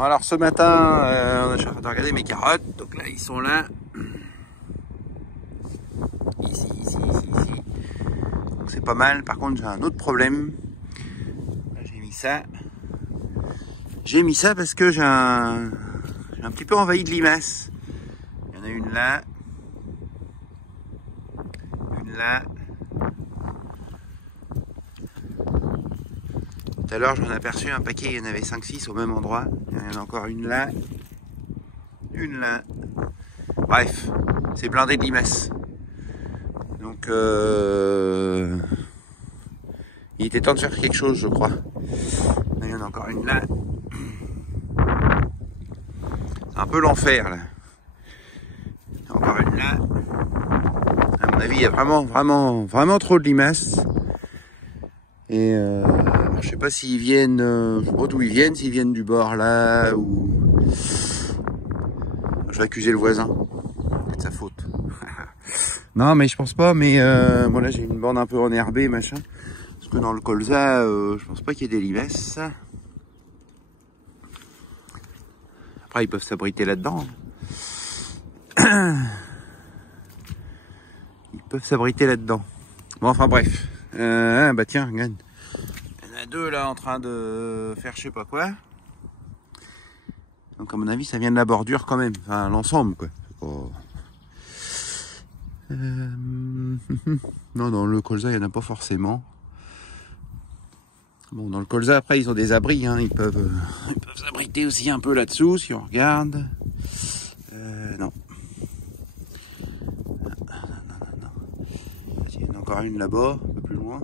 Bon alors ce matin, on est en train de regarder mes carottes. Donc là, ils sont là. Ici. Donc c'est pas mal. Par contre, j'ai un autre problème. Là, j'ai mis ça. J'ai mis ça parce que j'ai un petit peu envahi de limaces. Il y en a une là. Une là. Tout à l'heure, j'en ai aperçu un paquet, il y en avait 5-6 au même endroit. Il y en a encore une là. Une là. Bref, c'est blindé de limaces. Donc, il était temps de faire quelque chose, je crois. Il y en a encore une là. C'est un peu l'enfer, là. Il y en a encore une là. À mon avis, il y a vraiment trop de limaces. Et je sais pas s'ils viennent, je sais pas d'où ils viennent, s'ils viennent du bord là, ou... Je vais accuser le voisin. C'est de sa faute. Non, mais je pense pas, mais bon là j'ai une bande un peu enherbée, machin. Parce que dans le colza, je pense pas qu'il y ait des limaces. Après, ils peuvent s'abriter là-dedans. Ils peuvent s'abriter là-dedans. Bon, enfin bref. Bah tiens, regarde. Il y en a deux là en train de faire je sais pas quoi. Donc à mon avis, ça vient de la bordure quand même. Enfin, l'ensemble quoi. Oh. Non, dans le colza, il n'y en a pas forcément. Bon, dans le colza, après, ils ont des abris. Hein. Ils peuvent s'abriter aussi un peu là-dessous, si on regarde. Non. Non. Il y en a encore une là-bas, un peu plus loin.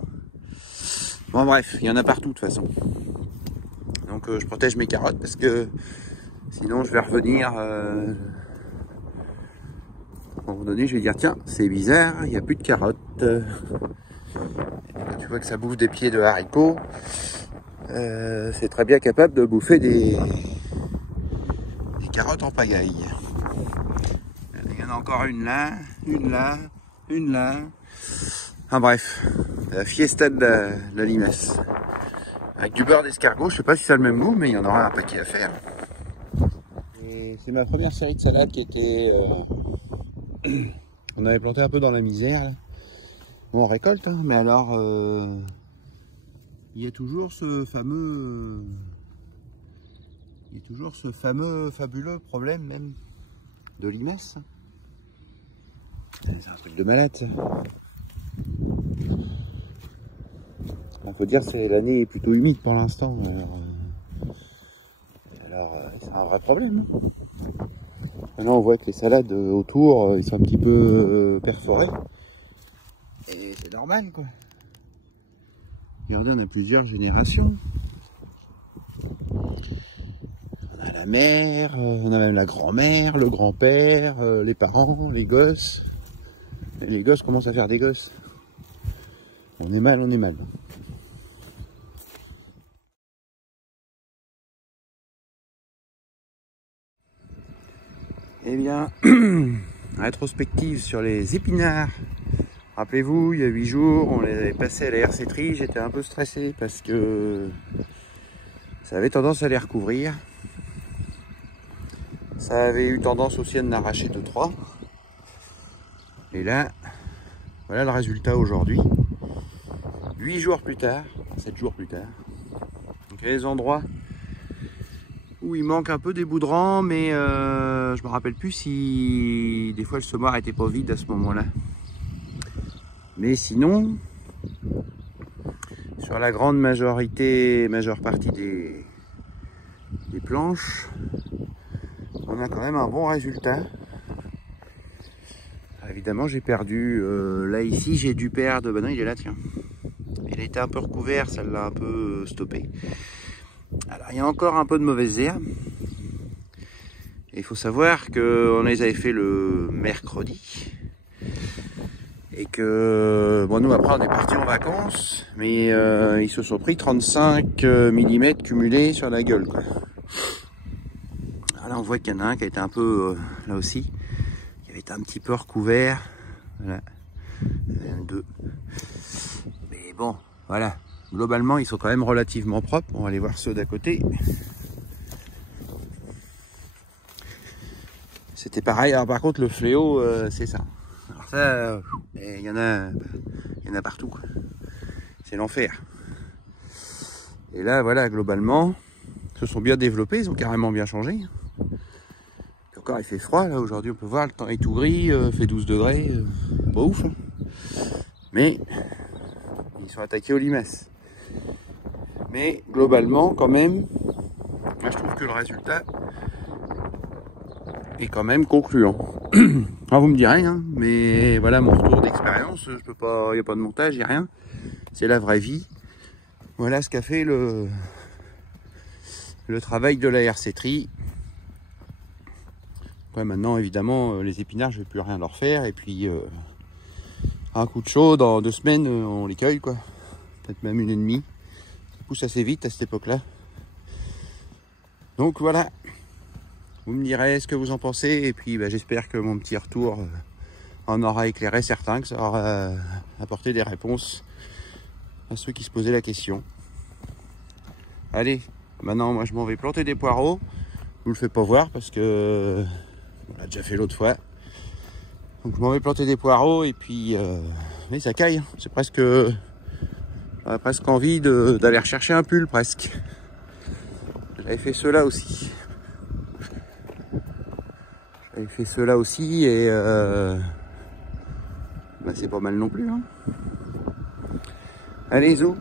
Bon, bref, il y en a partout, de toute façon. Donc, je protège mes carottes, parce que sinon, je vais revenir... À un moment donné, je vais dire, tiens, c'est bizarre, il n'y a plus de carottes. Quand tu vois que ça bouffe des pieds de haricots, c'est très bien capable de bouffer des carottes en pagaille. Il y en a encore une là, une là, une là. Enfin bref, la fiesta de la limace. Avec du beurre d'escargot, je sais pas si ça a le même goût, mais il y en aura un paquet à faire. Et c'est ma première série de salades qui était... On avait planté un peu dans la misère. Là. Bon, on récolte, hein, mais alors il y a toujours ce fameux, fabuleux problème même de limaces. C'est un truc de malade. Ça. Il faut dire que l'année est plutôt humide pour l'instant. Alors c'est un vrai problème. Maintenant on voit que les salades autour, ils sont un petit peu perforés. Et c'est normal quoi. Regardez, on a plusieurs générations. On a la mère, on a même la grand-mère, le grand-père, les parents, les gosses. Et les gosses commencent à faire des gosses. On est mal. Eh bien, rétrospective sur les épinards. Rappelez-vous, il y a 8 jours, on les avait passés à la RC-Tri. J'étais un peu stressé parce que ça avait tendance à les recouvrir. Ça avait eu tendance aussi à en arracher 2-3. Et là, voilà le résultat aujourd'hui. 8 jours plus tard, 7 jours plus tard. Donc il y a des endroits où il manque un peu des bouts de rang, mais je me rappelle plus si des fois le semoir était pas vide à ce moment-là. Mais sinon, sur la grande majeure partie des planches, on a quand même un bon résultat. Alors évidemment, j'ai perdu, là ici, j'ai dû perdre, ben non, il est là, tiens. Il a été un peu recouvert, ça l'a un peu stoppé. Alors, il y a encore un peu de mauvaises herbes. Il faut savoir qu'on les avait fait le mercredi. Et que, bon, nous après on est parti en vacances, mais ils se sont pris 35 mm cumulés sur la gueule, quoi. Alors là on voit qu'il y en a un qui a été un peu, là aussi, qui avait été un petit peu recouvert. Voilà, deux. Mais bon, voilà, globalement ils sont quand même relativement propres. On va aller voir ceux d'à côté. c'était pareil. Alors par contre le fléau c'est ça. Alors ça, il y en a partout, quoi. C'est l'enfer. Et là voilà, globalement, se sont bien développés, ils ont carrément bien changé. Puis encore il fait froid là aujourd'hui, on peut voir, le temps est tout gris, fait 12 degrés, pas ouf. Hein. Mais ils sont attaqués aux limaces. Mais globalement quand même, moi je trouve que le résultat est quand même concluant. Alors vous me direz, hein, mais voilà mon retour d'expérience, je peux pas, il n'y a pas de montage, il n'y a rien. C'est la vraie vie. Voilà ce qu'a fait le travail de la RC-Tri. Ouais, maintenant évidemment les épinards je ne vais plus rien leur faire, et puis un coup de chaud, dans 2 semaines on les cueille, quoi. Peut-être même 1 et demie. Ça pousse assez vite à cette époque-là. Donc voilà. Vous me direz ce que vous en pensez, et puis bah, j'espère que mon petit retour en aura éclairé certains, que ça aura apporté des réponses à ceux qui se posaient la question. Allez, maintenant moi je m'en vais planter des poireaux. Je vous le fais pas voir parce que on l'a déjà fait l'autre fois. Donc je m'en vais planter des poireaux, et puis mais ça caille. C'est presque, j'aurais presque envie d'aller rechercher un pull presque. J'avais fait ceux-là aussi. J'avais fait ceux-là aussi, et bah, c'est pas mal non plus. Hein. Allez, zou.